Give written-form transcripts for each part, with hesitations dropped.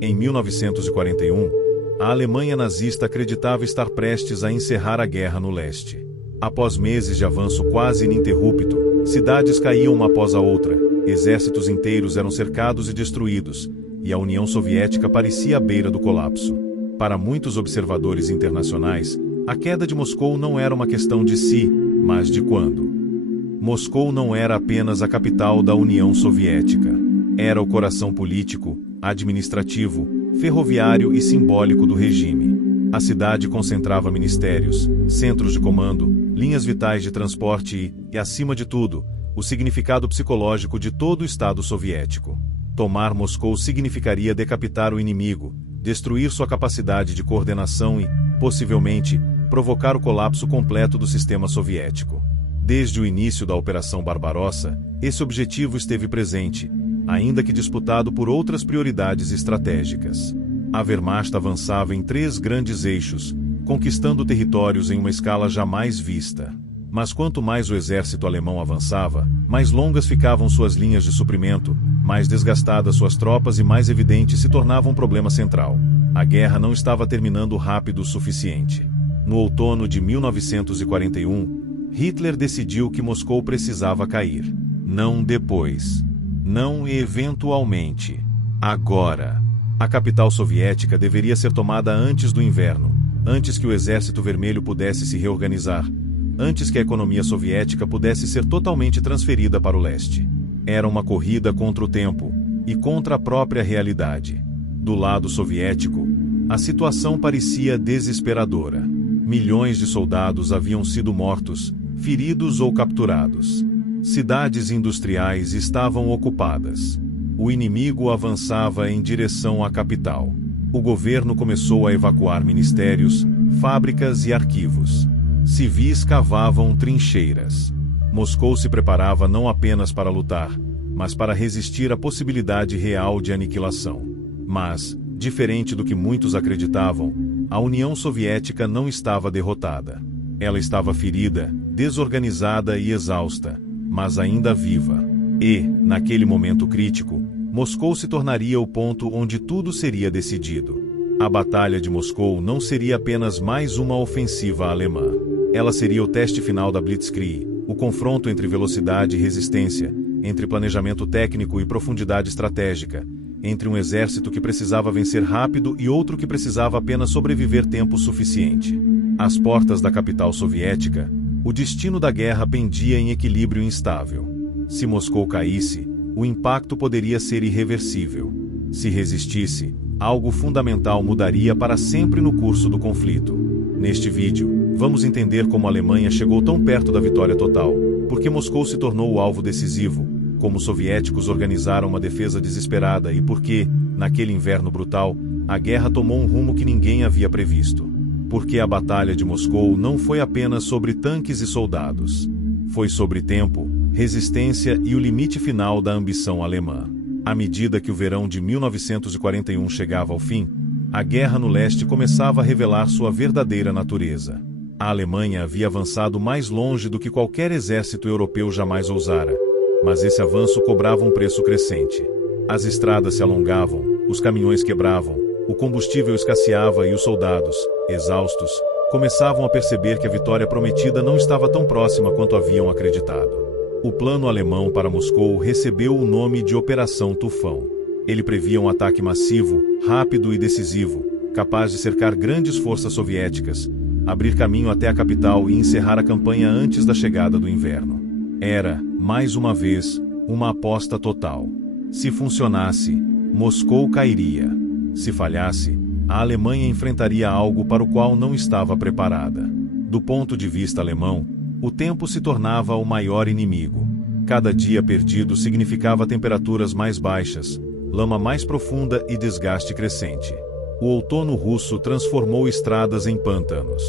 Em 1941, a Alemanha nazista acreditava estar prestes a encerrar a guerra no leste. Após meses de avanço quase ininterrupto, cidades caíam uma após a outra, exércitos inteiros eram cercados e destruídos, e a União Soviética parecia à beira do colapso. Para muitos observadores internacionais, a queda de Moscou não era uma questão de se, mas de quando. Moscou não era apenas a capital da União Soviética. Era o coração político, administrativo, ferroviário e simbólico do regime. A cidade concentrava ministérios, centros de comando, linhas vitais de transporte e, acima de tudo, o significado psicológico de todo o Estado soviético. Tomar Moscou significaria decapitar o inimigo, destruir sua capacidade de coordenação e, possivelmente, provocar o colapso completo do sistema soviético. Desde o início da Operação Barbarossa, esse objetivo esteve presente, ainda que disputado por outras prioridades estratégicas. A Wehrmacht avançava em 3 grandes eixos, conquistando territórios em uma escala jamais vista. Mas quanto mais o exército alemão avançava, mais longas ficavam suas linhas de suprimento, mais desgastadas suas tropas e mais evidente se tornava um problema central. A guerra não estava terminando rápido o suficiente. No outono de 1941, Hitler decidiu que Moscou precisava cair. Não depois. Não eventualmente. Agora. A capital soviética deveria ser tomada antes do inverno, antes que o Exército Vermelho pudesse se reorganizar, antes que a economia soviética pudesse ser totalmente transferida para o leste. Era uma corrida contra o tempo e contra a própria realidade. Do lado soviético, a situação parecia desesperadora. Milhões de soldados haviam sido mortos, feridos ou capturados. Cidades industriais estavam ocupadas. O inimigo avançava em direção à capital. O governo começou a evacuar ministérios, fábricas e arquivos. Civis cavavam trincheiras. Moscou se preparava não apenas para lutar, mas para resistir à possibilidade real de aniquilação. Mas, diferente do que muitos acreditavam, a União Soviética não estava derrotada. Ela estava ferida, desorganizada e exausta, mas ainda viva. E, naquele momento crítico, Moscou se tornaria o ponto onde tudo seria decidido. A Batalha de Moscou não seria apenas mais uma ofensiva alemã. Ela seria o teste final da Blitzkrieg, o confronto entre velocidade e resistência, entre planejamento técnico e profundidade estratégica, entre um exército que precisava vencer rápido e outro que precisava apenas sobreviver tempo suficiente. Às portas da capital soviética, o destino da guerra pendia em equilíbrio instável. Se Moscou caísse, o impacto poderia ser irreversível. Se resistisse, algo fundamental mudaria para sempre no curso do conflito. Neste vídeo, vamos entender como a Alemanha chegou tão perto da vitória total, por que Moscou se tornou o alvo decisivo, como os soviéticos organizaram uma defesa desesperada e por que, naquele inverno brutal, a guerra tomou um rumo que ninguém havia previsto. Porque a Batalha de Moscou não foi apenas sobre tanques e soldados. Foi sobre tempo, resistência e o limite final da ambição alemã. À medida que o verão de 1941 chegava ao fim, a guerra no leste começava a revelar sua verdadeira natureza. A Alemanha havia avançado mais longe do que qualquer exército europeu jamais ousara, mas esse avanço cobrava um preço crescente. As estradas se alongavam, os caminhões quebravam, o combustível escasseava e os soldados, exaustos, começavam a perceber que a vitória prometida não estava tão próxima quanto haviam acreditado. O plano alemão para Moscou recebeu o nome de Operação Tufão. Ele previa um ataque massivo, rápido e decisivo, capaz de cercar grandes forças soviéticas, abrir caminho até a capital e encerrar a campanha antes da chegada do inverno. Era, mais uma vez, uma aposta total. Se funcionasse, Moscou cairia. Se falhasse, a Alemanha enfrentaria algo para o qual não estava preparada. Do ponto de vista alemão, o tempo se tornava o maior inimigo. Cada dia perdido significava temperaturas mais baixas, lama mais profunda e desgaste crescente. O outono russo transformou estradas em pântanos.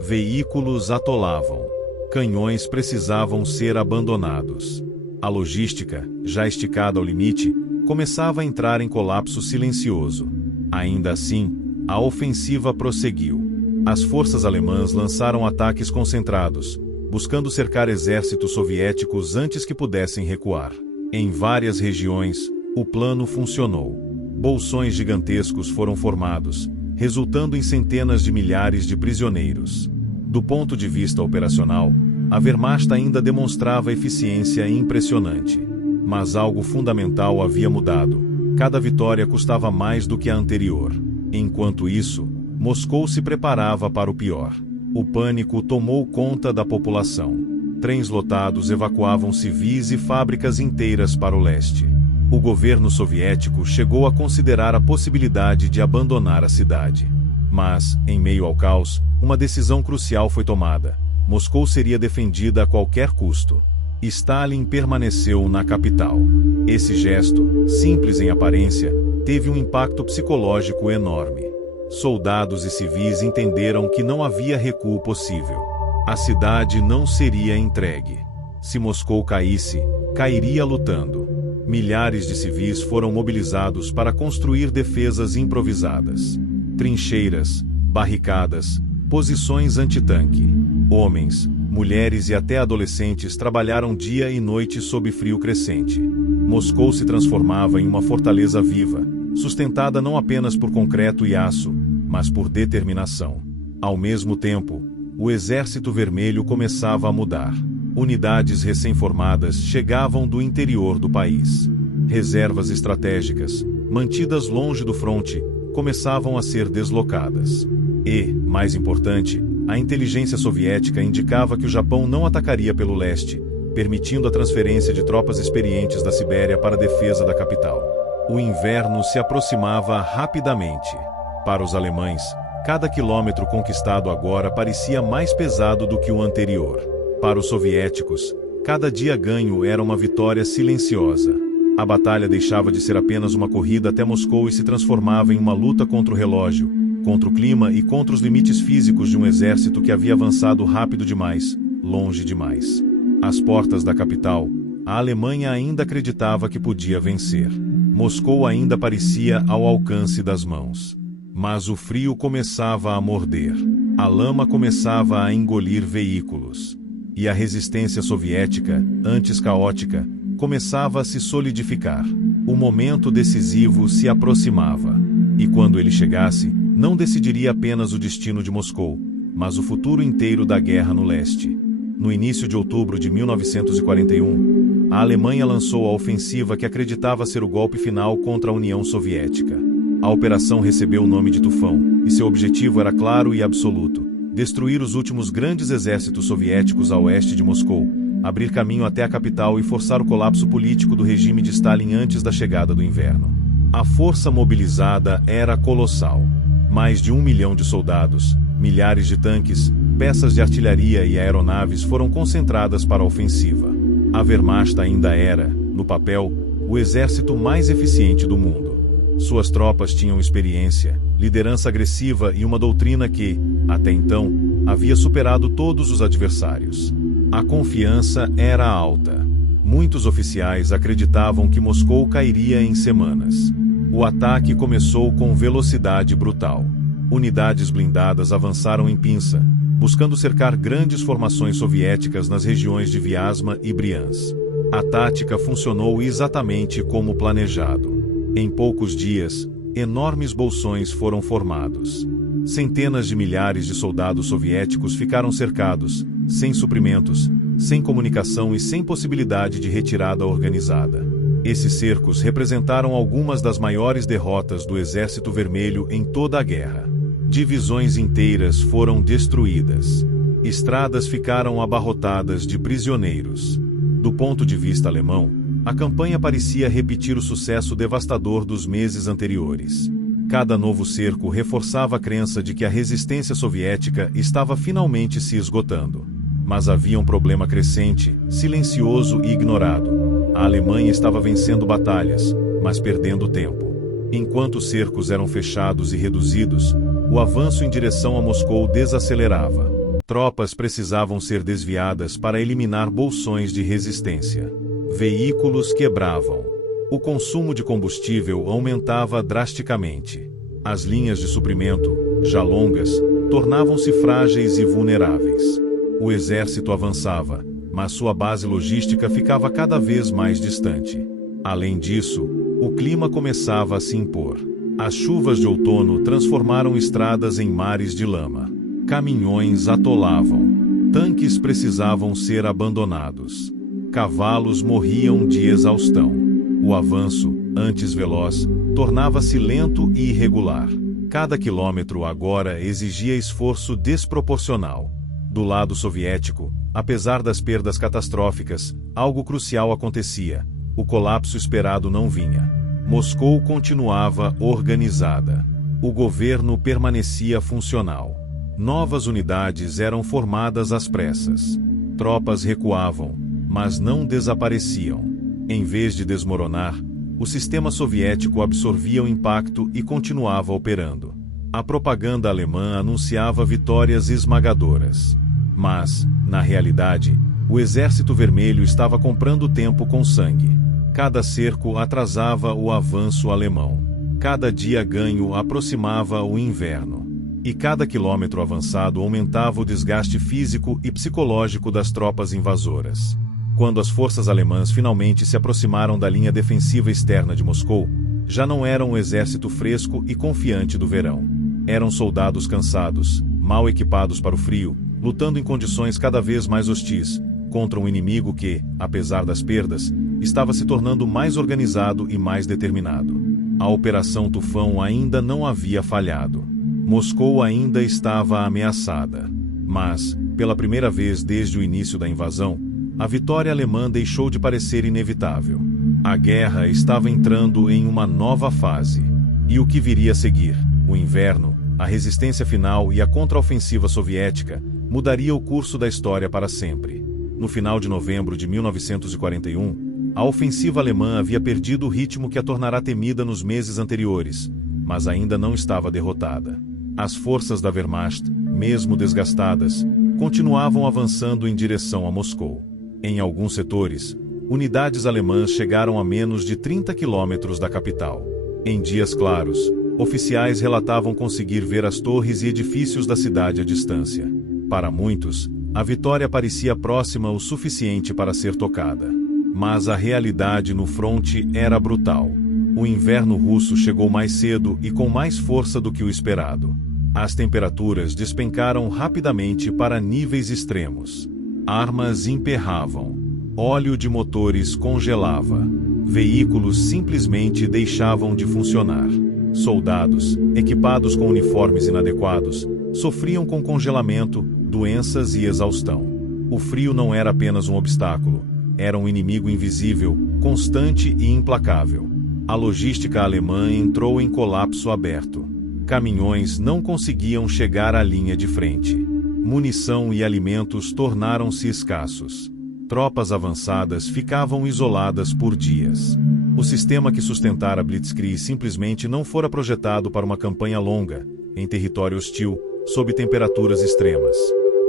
Veículos atolavam. Canhões precisavam ser abandonados. A logística, já esticada ao limite, começava a entrar em colapso silencioso. Ainda assim, a ofensiva prosseguiu. As forças alemãs lançaram ataques concentrados, buscando cercar exércitos soviéticos antes que pudessem recuar. Em várias regiões, o plano funcionou. Bolsões gigantescos foram formados, resultando em centenas de milhares de prisioneiros. Do ponto de vista operacional, a Wehrmacht ainda demonstrava eficiência impressionante. Mas algo fundamental havia mudado. Cada vitória custava mais do que a anterior. Enquanto isso, Moscou se preparava para o pior. O pânico tomou conta da população. Trens lotados evacuavam civis e fábricas inteiras para o leste. O governo soviético chegou a considerar a possibilidade de abandonar a cidade. Mas, em meio ao caos, uma decisão crucial foi tomada. Moscou seria defendida a qualquer custo. Stalin permaneceu na capital. Esse gesto, simples em aparência, teve um impacto psicológico enorme. Soldados e civis entenderam que não havia recuo possível. A cidade não seria entregue. Se Moscou caísse, cairia lutando. Milhares de civis foram mobilizados para construir defesas improvisadas. Trincheiras, barricadas, posições antitanque. Homens, mulheres e até adolescentes trabalharam dia e noite sob frio crescente. Moscou se transformava em uma fortaleza viva, sustentada não apenas por concreto e aço, mas por determinação. Ao mesmo tempo, o Exército Vermelho começava a mudar. Unidades recém-formadas chegavam do interior do país. Reservas estratégicas, mantidas longe do fronte, começavam a ser deslocadas. E, mais importante, a inteligência soviética indicava que o Japão não atacaria pelo leste, permitindo a transferência de tropas experientes da Sibéria para a defesa da capital. O inverno se aproximava rapidamente. Para os alemães, cada quilômetro conquistado agora parecia mais pesado do que o anterior. Para os soviéticos, cada dia ganho era uma vitória silenciosa. A batalha deixava de ser apenas uma corrida até Moscou e se transformava em uma luta contra o relógio, contra o clima e contra os limites físicos de um exército que havia avançado rápido demais, longe demais. Às portas da capital, a Alemanha ainda acreditava que podia vencer. Moscou ainda parecia ao alcance das mãos. Mas o frio começava a morder. A lama começava a engolir veículos. E a resistência soviética, antes caótica, começava a se solidificar. O momento decisivo se aproximava. E quando ele chegasse, não decidiria apenas o destino de Moscou, mas o futuro inteiro da guerra no leste. No início de outubro de 1941, a Alemanha lançou a ofensiva que acreditava ser o golpe final contra a União Soviética. A operação recebeu o nome de Tufão, e seu objetivo era claro e absoluto: destruir os últimos grandes exércitos soviéticos a oeste de Moscou, abrir caminho até a capital e forçar o colapso político do regime de Stalin antes da chegada do inverno. A força mobilizada era colossal. Mais de 1 milhão de soldados, milhares de tanques, peças de artilharia e aeronaves foram concentradas para a ofensiva. A Wehrmacht ainda era, no papel, o exército mais eficiente do mundo. Suas tropas tinham experiência, liderança agressiva e uma doutrina que, até então, havia superado todos os adversários. A confiança era alta. Muitos oficiais acreditavam que Moscou cairia em semanas. O ataque começou com velocidade brutal. Unidades blindadas avançaram em pinça, buscando cercar grandes formações soviéticas nas regiões de Vyazma e Briansk. A tática funcionou exatamente como planejado. Em poucos dias, enormes bolsões foram formados. Centenas de milhares de soldados soviéticos ficaram cercados, sem suprimentos, sem comunicação e sem possibilidade de retirada organizada. Esses cercos representaram algumas das maiores derrotas do Exército Vermelho em toda a guerra. Divisões inteiras foram destruídas. Estradas ficaram abarrotadas de prisioneiros. Do ponto de vista alemão, a campanha parecia repetir o sucesso devastador dos meses anteriores. Cada novo cerco reforçava a crença de que a resistência soviética estava finalmente se esgotando. Mas havia um problema crescente, silencioso e ignorado. A Alemanha estava vencendo batalhas, mas perdendo tempo. Enquanto os cercos eram fechados e reduzidos, o avanço em direção a Moscou desacelerava. Tropas precisavam ser desviadas para eliminar bolsões de resistência. Veículos quebravam. O consumo de combustível aumentava drasticamente. As linhas de suprimento, já longas, tornavam-se frágeis e vulneráveis. O exército avançava, mas sua base logística ficava cada vez mais distante. Além disso, O clima começava a se impor. As chuvas de outono transformaram estradas em mares de lama. Caminhões atolavam. Tanques precisavam ser abandonados. Cavalos morriam de exaustão. O avanço, antes veloz, tornava-se lento e irregular. Cada quilômetro agora exigia esforço desproporcional. Do lado soviético, apesar das perdas catastróficas, algo crucial acontecia. O colapso esperado não vinha. Moscou continuava organizada. O governo permanecia funcional. Novas unidades eram formadas às pressas. Tropas recuavam, mas não desapareciam. Em vez de desmoronar, o sistema soviético absorvia o impacto e continuava operando. A propaganda alemã anunciava vitórias esmagadoras. Mas, na realidade, o Exército Vermelho estava comprando tempo com sangue. Cada cerco atrasava o avanço alemão. Cada dia ganho aproximava o inverno. E cada quilômetro avançado aumentava o desgaste físico e psicológico das tropas invasoras. Quando as forças alemãs finalmente se aproximaram da linha defensiva externa de Moscou, já não eram um exército fresco e confiante do verão. Eram soldados cansados, mal equipados para o frio, lutando em condições cada vez mais hostis, contra um inimigo que, apesar das perdas, estava se tornando mais organizado e mais determinado. A Operação Tufão ainda não havia falhado. Moscou ainda estava ameaçada. Mas, pela primeira vez desde o início da invasão, a vitória alemã deixou de parecer inevitável. A guerra estava entrando em uma nova fase. E o que viria a seguir, o inverno, a resistência final e a contraofensiva soviética, mudaria o curso da história para sempre. No final de novembro de 1941, a ofensiva alemã havia perdido o ritmo que a tornará temida nos meses anteriores, mas ainda não estava derrotada. As forças da Wehrmacht, mesmo desgastadas, continuavam avançando em direção a Moscou. Em alguns setores, unidades alemãs chegaram a menos de 30 quilômetros da capital. Em dias claros, oficiais relatavam conseguir ver as torres e edifícios da cidade à distância. Para muitos, a vitória parecia próxima o suficiente para ser tocada. Mas a realidade no fronte era brutal. O inverno russo chegou mais cedo e com mais força do que o esperado. As temperaturas despencaram rapidamente para níveis extremos. Armas emperravam. Óleo de motores congelava. Veículos simplesmente deixavam de funcionar. Soldados, equipados com uniformes inadequados, sofriam com congelamento, doenças e exaustão. O frio não era apenas um obstáculo, era um inimigo invisível, constante e implacável. A logística alemã entrou em colapso aberto. Caminhões não conseguiam chegar à linha de frente. Munição e alimentos tornaram-se escassos. Tropas avançadas ficavam isoladas por dias. O sistema que sustentara a Blitzkrieg simplesmente não fora projetado para uma campanha longa, em território hostil, sob temperaturas extremas.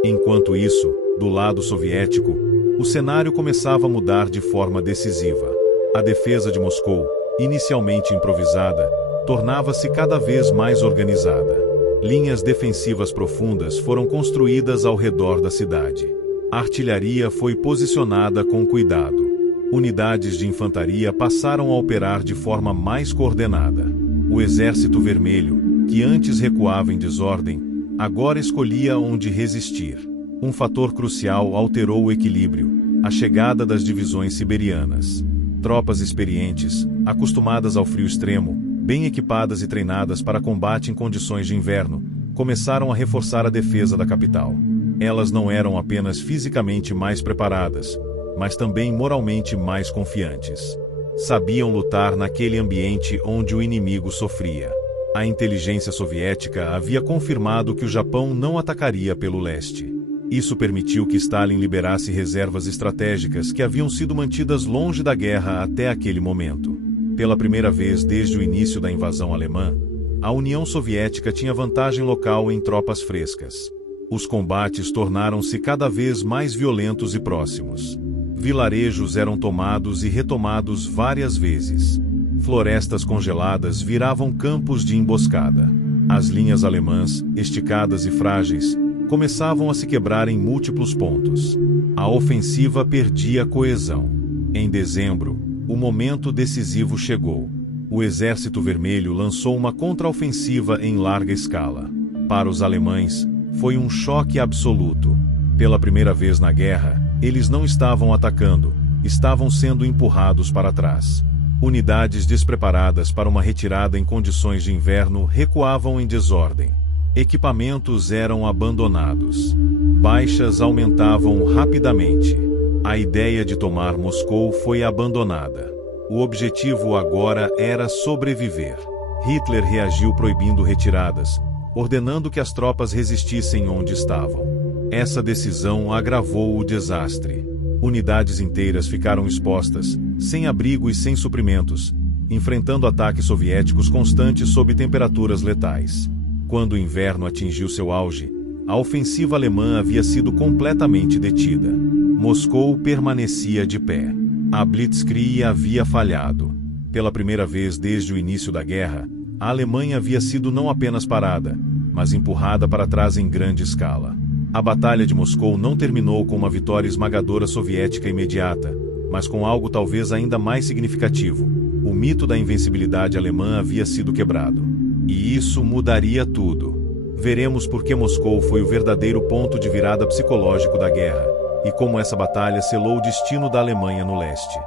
Enquanto isso, do lado soviético, o cenário começava a mudar de forma decisiva. A defesa de Moscou, inicialmente improvisada, tornava-se cada vez mais organizada. Linhas defensivas profundas foram construídas ao redor da cidade. A artilharia foi posicionada com cuidado. Unidades de infantaria passaram a operar de forma mais coordenada. O Exército Vermelho, que antes recuava em desordem, agora escolhia onde resistir. Um fator crucial alterou o equilíbrio: a chegada das divisões siberianas. Tropas experientes, acostumadas ao frio extremo, bem equipadas e treinadas para combate em condições de inverno, começaram a reforçar a defesa da capital. Elas não eram apenas fisicamente mais preparadas, mas também moralmente mais confiantes. Sabiam lutar naquele ambiente onde o inimigo sofria. A inteligência soviética havia confirmado que o Japão não atacaria pelo leste. Isso permitiu que Stalin liberasse reservas estratégicas que haviam sido mantidas longe da guerra até aquele momento. Pela primeira vez desde o início da invasão alemã, a União Soviética tinha vantagem local em tropas frescas. Os combates tornaram-se cada vez mais violentos e próximos. Vilarejos eram tomados e retomados várias vezes. Florestas congeladas viravam campos de emboscada. As linhas alemãs, esticadas e frágeis, começavam a se quebrar em múltiplos pontos. A ofensiva perdia coesão. Em dezembro, o momento decisivo chegou. O Exército Vermelho lançou uma contraofensiva em larga escala. Para os alemães, foi um choque absoluto. Pela primeira vez na guerra, eles não estavam atacando, estavam sendo empurrados para trás. Unidades despreparadas para uma retirada em condições de inverno recuavam em desordem. Equipamentos eram abandonados. Baixas aumentavam rapidamente. A ideia de tomar Moscou foi abandonada. O objetivo agora era sobreviver. Hitler reagiu proibindo retiradas, ordenando que as tropas resistissem onde estavam. Essa decisão agravou o desastre. Unidades inteiras ficaram expostas, sem abrigo e sem suprimentos, enfrentando ataques soviéticos constantes sob temperaturas letais. Quando o inverno atingiu seu auge, a ofensiva alemã havia sido completamente detida. Moscou permanecia de pé. A Blitzkrieg havia falhado. Pela primeira vez desde o início da guerra, a Alemanha havia sido não apenas parada, mas empurrada para trás em grande escala. A Batalha de Moscou não terminou com uma vitória esmagadora soviética imediata, mas com algo talvez ainda mais significativo. O mito da invencibilidade alemã havia sido quebrado. E isso mudaria tudo. Veremos por que Moscou foi o verdadeiro ponto de virada psicológico da guerra, e como essa batalha selou o destino da Alemanha no leste.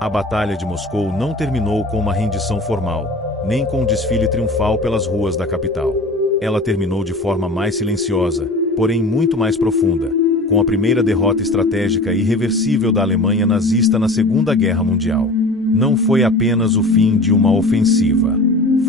A Batalha de Moscou não terminou com uma rendição formal, nem com um desfile triunfal pelas ruas da capital. Ela terminou de forma mais silenciosa, porém muito mais profunda, com a primeira derrota estratégica e irreversível da Alemanha nazista na Segunda Guerra Mundial. Não foi apenas o fim de uma ofensiva.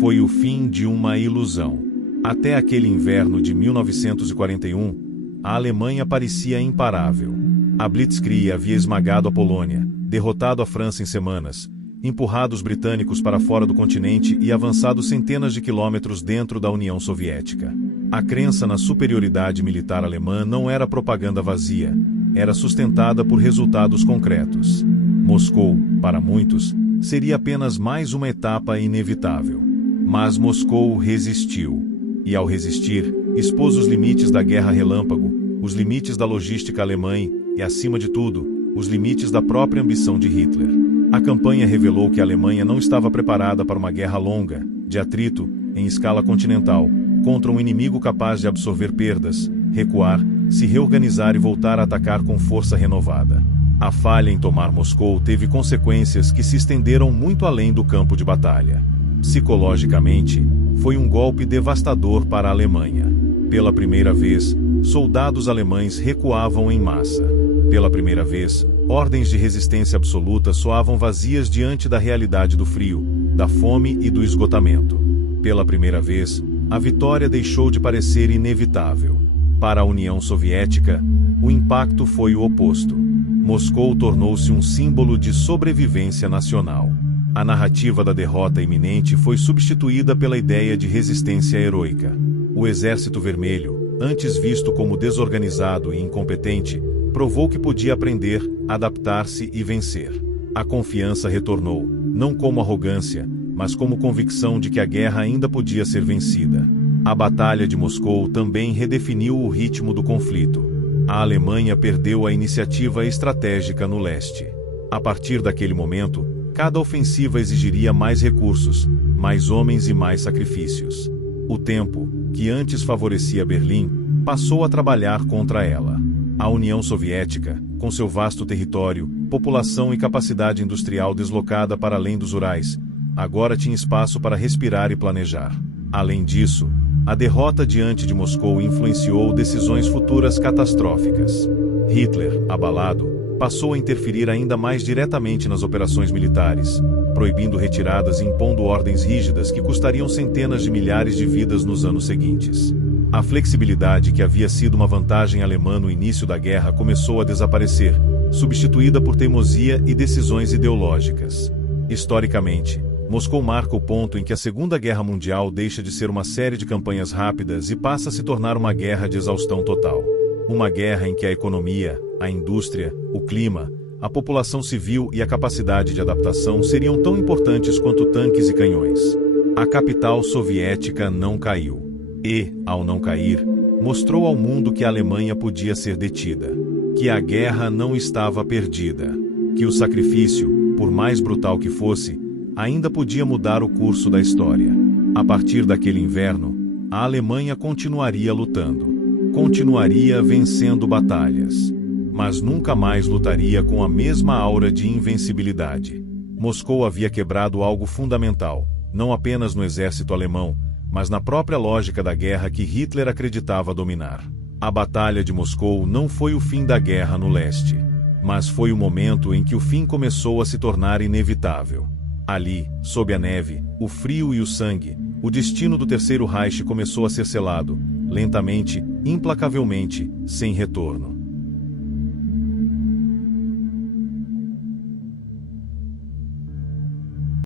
Foi o fim de uma ilusão. Até aquele inverno de 1941, a Alemanha parecia imparável. A Blitzkrieg havia esmagado a Polônia, derrotado a França em semanas, empurrado os britânicos para fora do continente e avançado centenas de quilômetros dentro da União Soviética. A crença na superioridade militar alemã não era propaganda vazia, era sustentada por resultados concretos. Moscou, para muitos, seria apenas mais uma etapa inevitável. Mas Moscou resistiu. E ao resistir, expôs os limites da guerra relâmpago, os limites da logística alemã e, acima de tudo, os limites da própria ambição de Hitler. A campanha revelou que a Alemanha não estava preparada para uma guerra longa, de atrito, em escala continental, contra um inimigo capaz de absorver perdas, recuar, se reorganizar e voltar a atacar com força renovada. A falha em tomar Moscou teve consequências que se estenderam muito além do campo de batalha. Psicologicamente, foi um golpe devastador para a Alemanha. Pela primeira vez, soldados alemães recuavam em massa. Pela primeira vez, ordens de resistência absoluta soavam vazias diante da realidade do frio, da fome e do esgotamento. Pela primeira vez, a vitória deixou de parecer inevitável. Para a União Soviética, o impacto foi o oposto. Moscou tornou-se um símbolo de sobrevivência nacional. A narrativa da derrota iminente foi substituída pela ideia de resistência heroica. O Exército Vermelho, antes visto como desorganizado e incompetente, provou que podia aprender, adaptar-se e vencer. A confiança retornou, não como arrogância, mas como convicção de que a guerra ainda podia ser vencida. A Batalha de Moscou também redefiniu o ritmo do conflito. A Alemanha perdeu a iniciativa estratégica no leste. A partir daquele momento, cada ofensiva exigiria mais recursos, mais homens e mais sacrifícios. O tempo, que antes favorecia Berlim, passou a trabalhar contra ela. A União Soviética, com seu vasto território, população e capacidade industrial deslocada para além dos Urais, agora tinha espaço para respirar e planejar. Além disso, a derrota diante de Moscou influenciou decisões futuras catastróficas. Hitler, abalado, passou a interferir ainda mais diretamente nas operações militares, proibindo retiradas e impondo ordens rígidas que custariam centenas de milhares de vidas nos anos seguintes. A flexibilidade que havia sido uma vantagem alemã no início da guerra começou a desaparecer, substituída por teimosia e decisões ideológicas. Historicamente, Moscou marca o ponto em que a Segunda Guerra Mundial deixa de ser uma série de campanhas rápidas e passa a se tornar uma guerra de exaustão total. Uma guerra em que a economia, a indústria, o clima, a população civil e a capacidade de adaptação seriam tão importantes quanto tanques e canhões. A capital soviética não caiu. E, ao não cair, mostrou ao mundo que a Alemanha podia ser detida, que a guerra não estava perdida, que o sacrifício, por mais brutal que fosse, ainda podia mudar o curso da história. A partir daquele inverno, a Alemanha continuaria lutando. Continuaria vencendo batalhas. Mas nunca mais lutaria com a mesma aura de invencibilidade. Moscou havia quebrado algo fundamental, não apenas no exército alemão, mas na própria lógica da guerra que Hitler acreditava dominar. A Batalha de Moscou não foi o fim da guerra no leste, mas foi o momento em que o fim começou a se tornar inevitável. Ali, sob a neve, o frio e o sangue, o destino do Terceiro Reich começou a ser selado, lentamente, implacavelmente, sem retorno.